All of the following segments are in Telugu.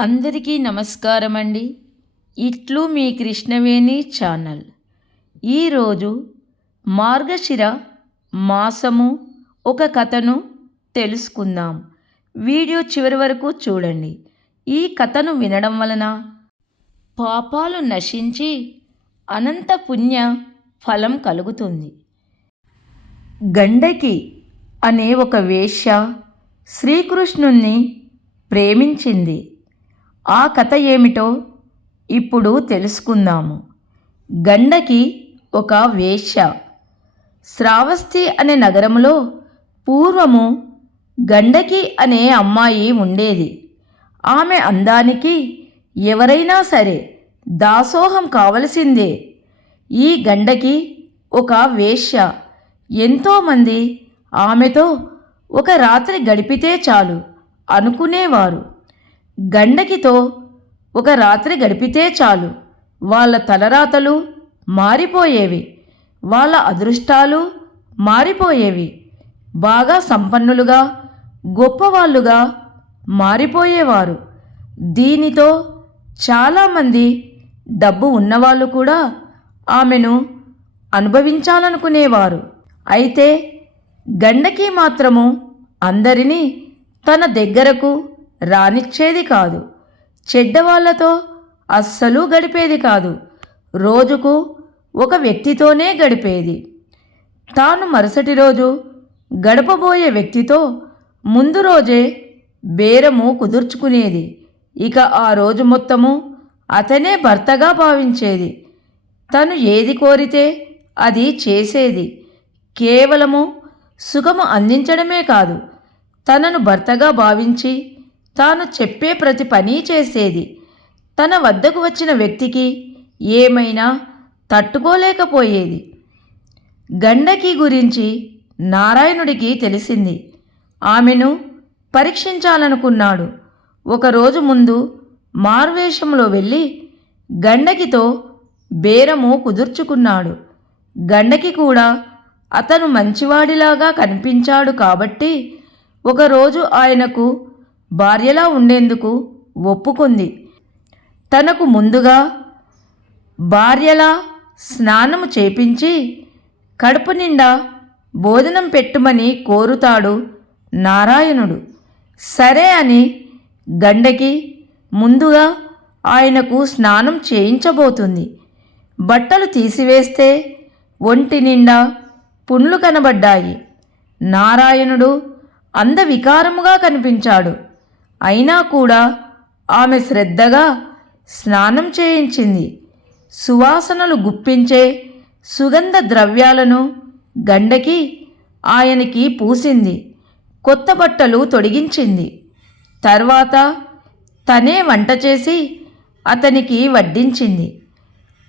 అందరికీ నమస్కారం అండి ఇట్లు మీ కృష్ణవేణి ఛానల్. ఈరోజు మార్గశిర మాసము ఒక కథను తెలుసుకుందాం. వీడియో చివరి వరకు చూడండి. ఈ కథను వినడం వలన పాపాలు నశించి అనంత పుణ్య ఫలం కలుగుతుంది. గండకి అనే ఒక వేశ్య శ్రీకృష్ణుణ్ణి ప్రేమించింది. ఆ కథ ఏమిటో ఇప్పుడు తెలుసుకుందాము. గండకి ఒక వేశ్య. శ్రావస్తి అనే నగరంలో పూర్వము గండకి అనే అమ్మాయి ఉండేది. ఆమె అందానికి ఎవరైనా సరే దాసోహం కావలసిందే. ఈ గండకి ఒక వేశ్య. ఎంతోమంది ఆమెతో ఒక రాత్రి గడిపితే చాలు అనుకునేవారు. గండకితో ఒక రాత్రి గడిపితే చాలు. వాళ్ళ తలరాతలు మారిపోయేవి. వాళ్ళ అదృష్టాలు మారిపోయేవి. బాగా సంపన్నులుగా గొప్పవాళ్ళుగా మారిపోయేవారు. దీనితో చాలామంది డబ్బు ఉన్నవాళ్ళు కూడా ఆమెను అనుభవించాలనుకునేవారు. అయితే గండకి మాత్రము అందరినీ తన దగ్గరకు రానిచ్చేది కాదు. చెడ్డవాళ్ళతో అస్సలు గడిపేది కాదు. రోజుకు ఒక వ్యక్తితోనే గడిపేది. తాను మరుసటి రోజు గడపబోయే వ్యక్తితో ముందు రోజే బేరము కుదుర్చుకునేది. ఇక ఆ రోజు మొత్తము అతనే భర్తగా భావించేది. తను ఏది కోరితే అది చేసేది. కేవలము సుఖము అందించడమే కాదు. తనను భర్తగా భావించి తాను చెప్పే ప్రతి పని చేసేది. తన వద్దకు వచ్చిన వ్యక్తికి ఏమైనా తట్టుకోలేకపోయేది. గండకి గురించి నారాయణుడికి తెలిసింది. ఆమెను పరీక్షించాలనుకున్నాడు. ఒకరోజు ముందు మార్వేషంలో వెళ్ళి గండకితో బేరము కుదుర్చుకున్నాడు. గండకి కూడా అతను మంచివాడిలాగా కనిపించాడు కాబట్టి ఒకరోజు ఆయనకు భార్యలా ఉండేందుకు ఒప్పుకుంది. తనకు ముందుగా భార్యలా స్నానము చేపించి కడుపు నిండా భోజనం పెట్టుమని కోరుతాడు నారాయణుడు. సరే అని గండకి ముందుగా ఆయనకు స్నానం చేయించబోతుంది. బట్టలు తీసివేస్తే ఒంటి నిండా పుండ్లు కనబడ్డాయి. నారాయణుడు అందవికారముగా కనిపించాడు. అయినా కూడా ఆమె శ్రద్ధగా స్నానం చేయించింది. సువాసనలు గుప్పించే సుగంధ ద్రవ్యాలను గండకి ఆయనకి పూసింది. కొత్త బట్టలు తొడిగించింది. తర్వాత తనే వంట చేసి అతనికి వడ్డించింది.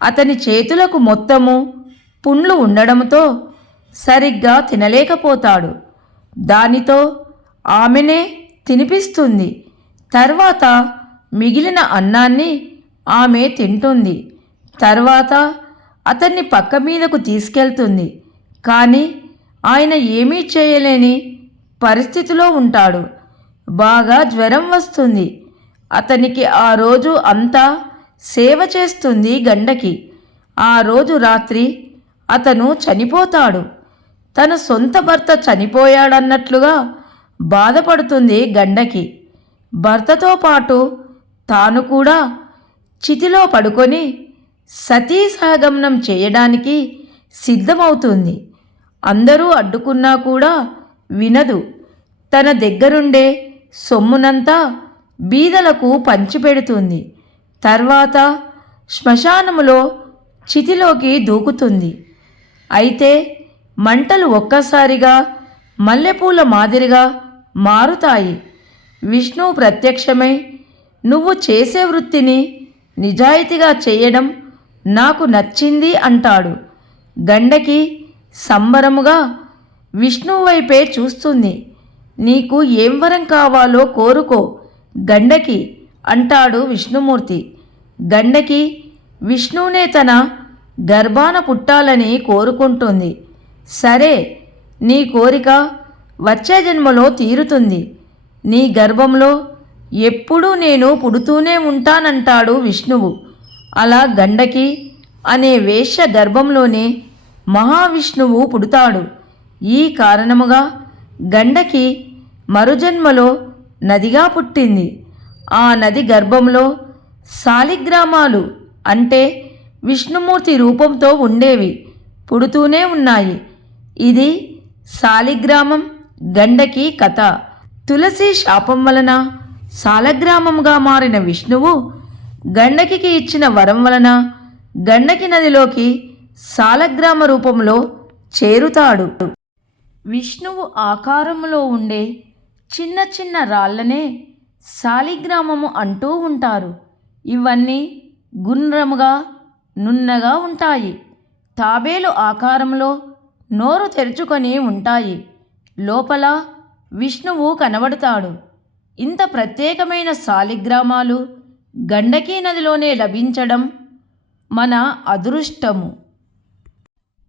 అతని చేతులకు మొత్తము పుండ్లు ఉండడంతో సరిగ్గా తినలేకపోతాడు. దానితో ఆమెనే తినిపిస్తుంది. తర్వాత మిగిలిన అన్నాన్ని ఆమె తింటుంది. తర్వాత అతన్ని పక్క మీదకు తీసుకెళ్తుంది. కానీ ఆయన ఏమీ చేయలేని పరిస్థితిలో ఉంటాడు. బాగా జ్వరం వస్తుంది. అతనికి ఆ రోజు అంతా సేవ చేస్తుంది గండకి. ఆ రోజు రాత్రి అతను చనిపోతాడు. తన సొంత భర్త చనిపోయాడన్నట్లుగా బాధపడుతుంది గండకి. భర్తతో పాటు తాను కూడా చితిలో పడుకొని సతీ సహగమనం చేయడానికి సిద్ధమవుతుంది. అందరూ అడ్డుకున్నా కూడా వినదు. తన దగ్గరుండే సొమ్మునంతా బీదలకు పంచిపెడుతుంది. తర్వాత శ్మశానములో చితిలోకి దూకుతుంది. అయితే మంటలు ఒక్కసారిగా మల్లెపూల మాదిరిగా మారుతాయి. విష్ణు ప్రత్యక్షమై నువ్వు చేసే వృత్తిని నిజాయితీగా చేయడం నాకు నచ్చింది అంటాడు. గండకి సంబరముగా విష్ణువు వైపే చూస్తుంది. నీకు ఏం వరం కావాలో కోరుకో గండకి అంటాడు విష్ణుమూర్తి. గండకి విష్ణువునే తన గర్భాన పుట్టాలని కోరుకుంటుంది. సరే నీ కోరిక వచ్చే జన్మలో తీరుతుంది. నీ గర్భంలో ఎప్పుడూ నేను పుడుతూనే ఉంటానంటాడు విష్ణువు. అలా గండకి అనే వేష్య గర్భంలోనే మహావిష్ణువు పుడతాడు. ఈ కారణముగా గండకి మరుజన్మలో నదిగా పుట్టింది. ఆ నది గర్భంలో శాలిగ్రామాలు అంటే విష్ణుమూర్తి రూపంతో ఉండేవి పుడుతూనే ఉన్నాయి. ఇది శాలిగ్రామం గండకి కథ. తులసి శాపం వలన సాలగ్రామంగా మారిన విష్ణువు గండకికి ఇచ్చిన వరం వలన గండకి నదిలోకి సాలగ్రామ రూపంలో చేరుతాడు. విష్ణువు ఆకారంలో ఉండే చిన్న చిన్న రాళ్ళనే శాలిగ్రామము అంటూ ఉంటారు. ఇవన్నీ గుండ్రముగా నున్నగా ఉంటాయి. తాబేలు ఆకారంలో నోరు తెరుచుకొని ఉంటాయి. లోపల విష్ణువు కనబడతాడు. ఇంత ప్రత్యేకమైన శాలిగ్రామాలు గండకీ నదిలోనే లభించడం మన అదృష్టము.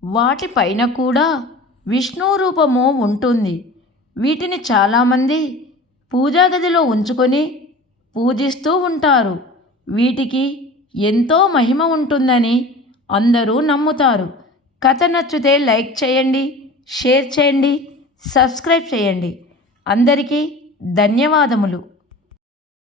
వాటిపైన కూడా విష్ణు రూపము ఉంటుంది. వీటిని చాలామంది పూజా గదిలో ఉంచుకొని పూజిస్తూ ఉంటారు. వీటికి ఎంతో మహిమ ఉంటుందని అందరూ నమ్ముతారు. కథ నచ్చితే లైక్ చేయండి షేర్ చేయండి. సబ్స్క్రైబ్ చేయండి. అందరికీ ధన్యవాదములు.